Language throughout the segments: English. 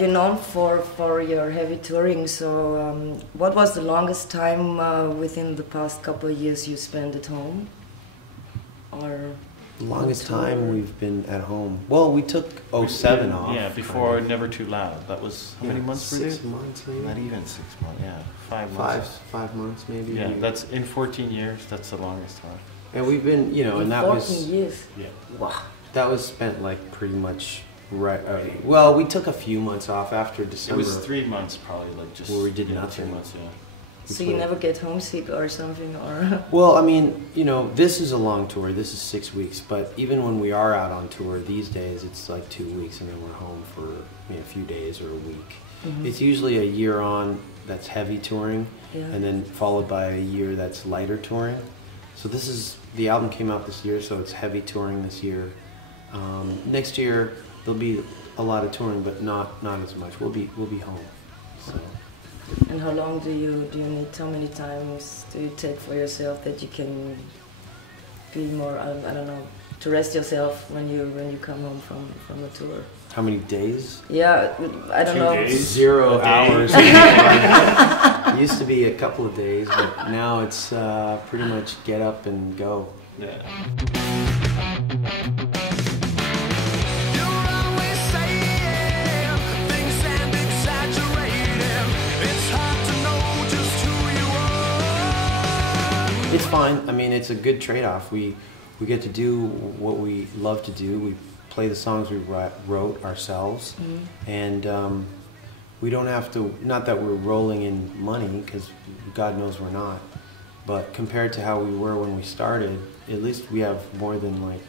You're known for your heavy touring, so what was the longest time within the past couple of years you spent at home? Or longest time we've been at home. Well, we took 07 off. Yeah, before Never Too Loud. That was how many months were there? 6 months, maybe. Not even 6 months. Yeah, 5 months. 5 months, maybe. Yeah, that's in 14 years. That's the longest time. And we've been, you know, and that 14 years. Yeah. Wow. That was spent like pretty much right. Well, we took a few months off after December. It was 3 months probably, like just where we did nothing. 2 months, yeah. So you never get homesick or something, or? Well, I mean, you know, this is a long tour. This is 6 weeks, but even when we are out on tour these days, it's like 2 weeks, and then we're home for a few days or a week. Mm-hmm. It's usually a year on that's heavy touring, and then followed by a year that's lighter touring. So this is the album came out this year, so it's heavy touring this year. Next year there'll be a lot of touring, but not as much. We'll be home. So. And how long do you need? How many times do you take for yourself that you can be more? I don't know, to rest yourself when you come home from a tour. How many days? Yeah, I don't know. 2 days? 0 hours. It used to be a couple of days, but now it's pretty much get up and go. Yeah. It's fine. I mean, it's a good trade-off. We get to do what we love to do. We play the songs we wrote ourselves, and we don't have to. Not that we're rolling in money, because God knows we're not. But compared to how we were when we started, at least we have more than like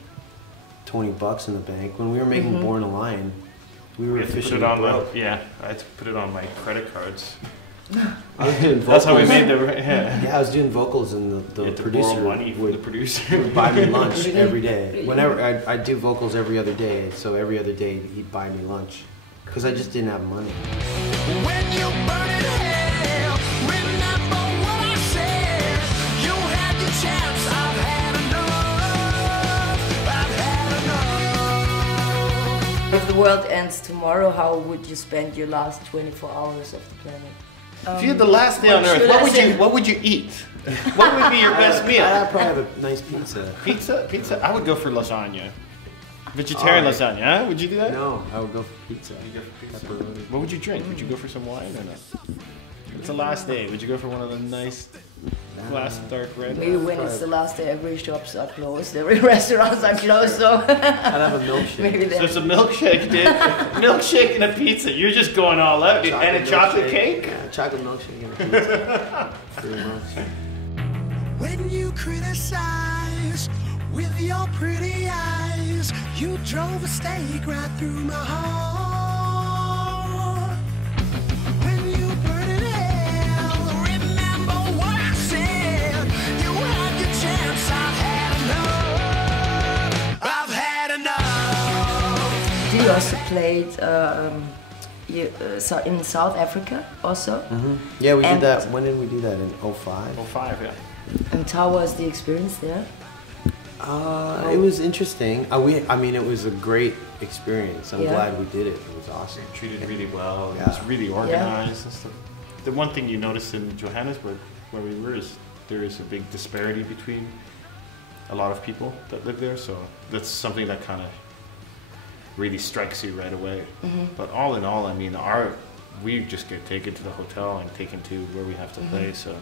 $20 in the bank. When we were making Born a Lion, we were officially broke. Yeah, I had to put it on my credit cards. I was doing vocals. That's how we made the. Yeah, I was doing vocals, and the producer would buy me lunch every day. Whenever I'd do vocals every other day, so every other day he'd buy me lunch, because I just didn't have money. When you burn in hell, remember what I said. You had your chance. I've had enough. I've had enough. If the world ends tomorrow, how would you spend your last 24 hours of the planet? If you had the last day on Earth, what would you eat? What would be your best meal? I'd probably have a nice pizza. Pizza? I would go for lasagna. Vegetarian lasagna, huh? Would you do that? No, I would go for pizza. You go for pizza. What would you drink? Would you go for some wine or not? It's the last day. Would you go for one of the nice glass dark red? Maybe when it's the last day, every shops are closed, every restaurants are closed, so... I'd have a milkshake. Maybe so it's a milkshake, dude. Milkshake and a pizza. You're just going all out, dude. And a chocolate cake? Yeah, chocolate milkshake and a pizza. Pretty much. When you criticize with your pretty eyes, you drove a stake right through my heart. When you burn in hell, remember what I said. You had your chance. I've had enough. I've had enough. Do you also played in South Africa also? Yeah, we did that. When did we do that? In 05? 05, yeah. And how was the experience there? It was interesting. I mean, it was a great experience. I'm glad we did it. It was awesome. Treated really well. It was really organized and stuff. The one thing you notice in Johannesburg, where we were, is there is a big disparity between a lot of people that live there. So that's something that kind of really strikes you right away. But all in all, I mean, we just get taken to the hotel and taken to where we have to play. So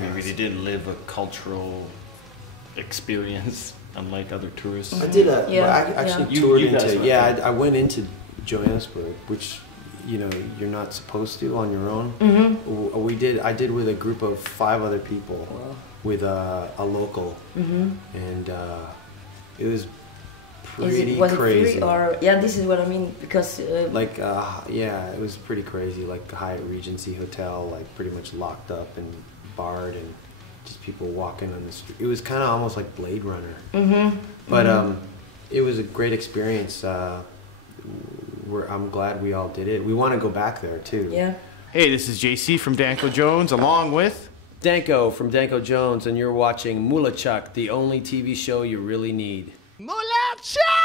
we really did live a cultural experience, unlike other tourists. I did I actually toured into. I went into Johannesburg, which you're not supposed to on your own. I did with a group of 5 other people, with a local, and it was pretty crazy. This is what I mean, because it was pretty crazy. Like the Hyatt Regency Hotel, like pretty much locked up and barred, and just people walking on the street. It was kind of almost like Blade Runner. But it was a great experience. I'm glad we all did it. We want to go back there too. Yeah. Hey, this is JC from Danko Jones, along with Danko from Danko Jones, and you're watching MULATSCHAG, the only TV show you really need. MULATSCHAG!